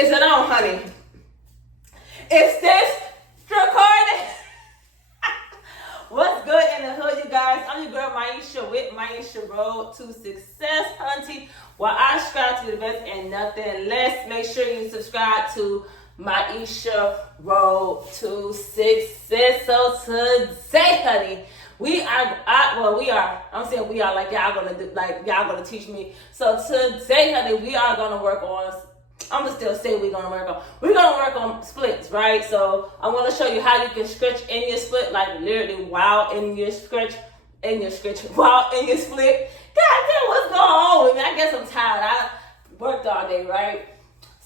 Is it on, honey? Is this recording? What's good in the hood, you guys? I'm your girl Maisha with Maisha Road to Success, hunty. Where I strive to be the best and nothing less. Make sure you subscribe to Maisha Road to Success. So today, honey, I'm saying we are like y'all gonna teach me. So today, honey, we are gonna work on. I'm gonna still say we're gonna work on splits, right? So I'm gonna show you how you can stretch in your split, like literally while in your split. God damn, what's going on with me? I guess I'm tired. I worked all day, right?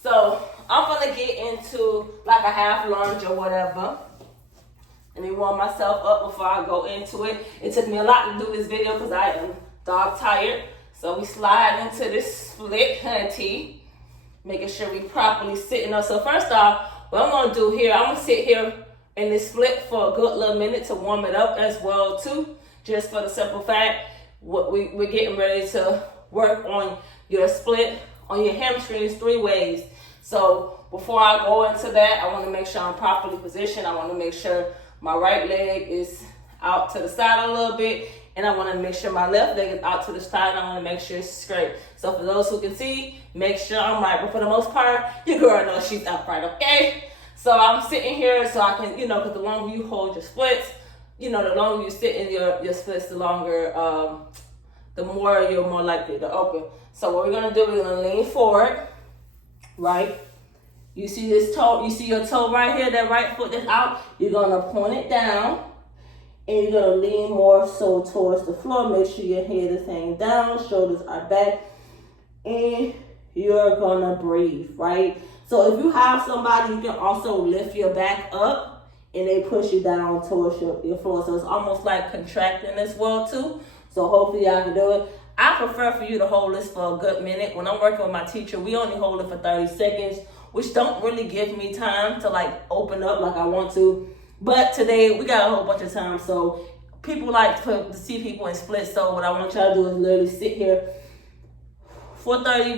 So I'm gonna get into like a half lunge or whatever. And then warm myself up before I go into it. It took me a lot to do this video because I am dog tired. So we slide into this split, hunty. Making sure we properly sitting up. So first off, what I'm gonna do here, I'm gonna sit here in this split for a good little minute to warm it up as well too. Just for the simple fact, we're getting ready to work on your split, on your hamstrings 3 ways. So before I go into that, I wanna make sure I'm properly positioned. I wanna make sure my right leg is out to the side a little bit. And I want to make sure my left leg is out to the side, and I want to make sure it's straight. So for those who can see, make sure I'm right. But for the most part, your girl knows she's upright, okay? So I'm sitting here so I can, because the longer you hold your splits, the longer you sit in your splits, the longer, the more you're more likely to open. So what we're going to do, we're going to lean forward, right? You see this toe, you see your toe right here, that right foot that's out? You're going to point it down. And you're going to lean more so towards the floor. Make sure your head is hanging down, shoulders are back. And you're going to breathe, right? So if you have somebody, you can also lift your back up and they push you down towards your floor. So it's almost like contracting as well too. So hopefully y'all can do it. I prefer for you to hold this for a good minute. When I'm working with my teacher, we only hold it for 30 seconds, which don't really give me time to like open up like I want to. But today, we got a whole bunch of time, so people like to see people in splits. So what I want y'all to do is literally sit here for 30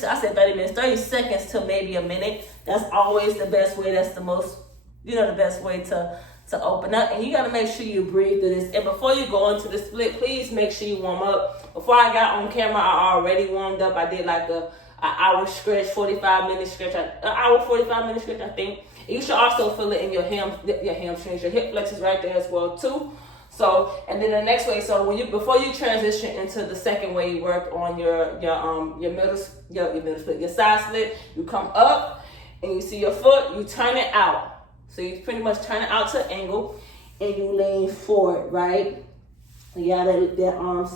seconds to maybe a minute. That's always the best way. That's the most, the best way to open up. And you got to make sure you breathe through this. And before you go into the split, please make sure you warm up. Before I got on camera, I already warmed up. I did like an hour stretch, 45-minute stretch, an hour, 45-minute stretch, I think. You should also feel it in your hamstrings, your hip flexors right there as well too. So, and then the next way, so before you transition into the second way, you work on your middle split, your side split. You come up and you see your foot, you turn it out. So you pretty much turn it out to an angle and you lean forward, right? You got that arms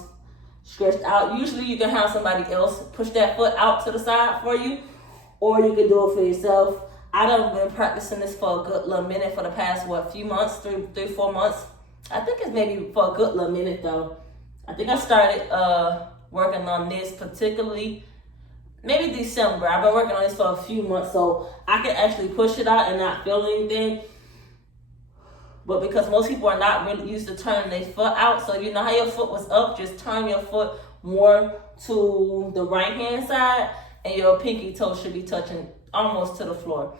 stretched out. Usually you can have somebody else push that foot out to the side for you, or you can do it for yourself. I've been practicing this for a good little minute for the past, few months, 3-4 months. I think it's maybe for a good little minute though. I think I started working on this particularly maybe December. I've been working on this for a few months, so I can actually push it out and not feel anything. But because most people are not really used to turning their foot out, so you know how your foot was up, just turn your foot more to the right hand side and your pinky toe should be touching almost to the floor.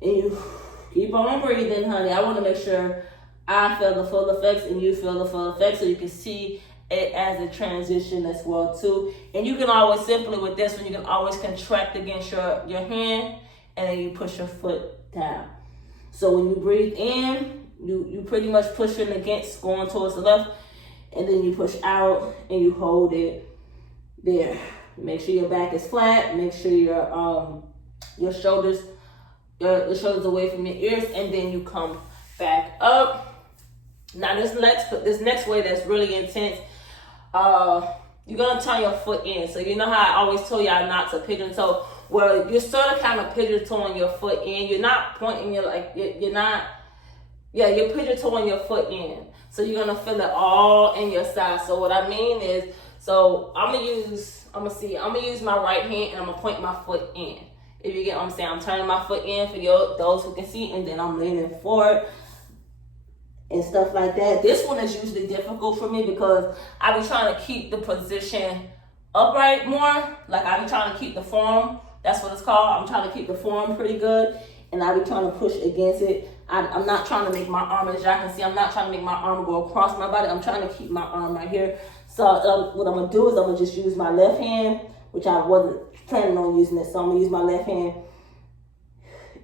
And you keep on breathing, honey. I want to make sure I feel the full effects and you feel the full effects so you can see it as a transition as well too. And you can always simply with this one, you can always contract against your hand and then you push your foot down. So when you breathe in, you pretty much pushing against going towards the left, and then you push out and you hold it there. Make sure your back is flat. Make sure your shoulders away from your ears, and then you come back up. Now this next way that's really intense, you're gonna turn your foot in. So you know how I always told y'all not to pigeon toe. Well, you're sort of kind of pigeon toeing your foot in. You're not pointing your you're pigeon toeing your foot in. So you're gonna feel it all in your side. So what I mean is, so I'm gonna use my right hand and I'm gonna point my foot in. If you get what I'm saying, I'm turning my foot in for those who can see, and then I'm leaning forward and stuff like that. This one is usually difficult for me because I be trying to keep the position upright more. Like I be trying to keep the form That's what it's called. I'm trying to keep the form pretty good, and I be trying to push against it. I'm not trying to make my arm, as y'all can see, I'm not trying to make my arm go across my body. I'm trying to keep my arm right here. So what I'm going to do is I'm going to just use my left hand, which I wasn't planning on using it. So I'm going to use my left hand,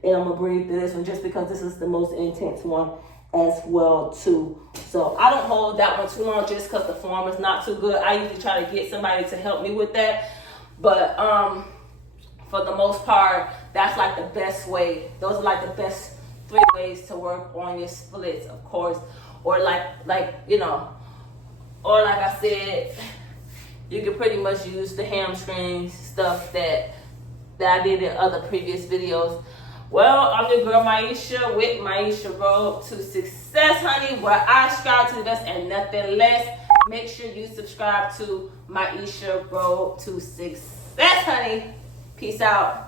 and I'm going to breathe through this one just because this is the most intense one as well too. So I don't hold that one too long just because the form is not too good. I usually try to get somebody to help me with that. But for the most part, that's like the best way. Those are like the best 3 ways to work on your splits, of course. Or like you know, or like I said, you can pretty much use the hamstring stuff that I did in other previous videos. Well, I'm your girl Maisha with Maisha Road to Success, honey, where I strive to the best and nothing less. Make sure you subscribe to Maisha Road to Success, honey. Peace out.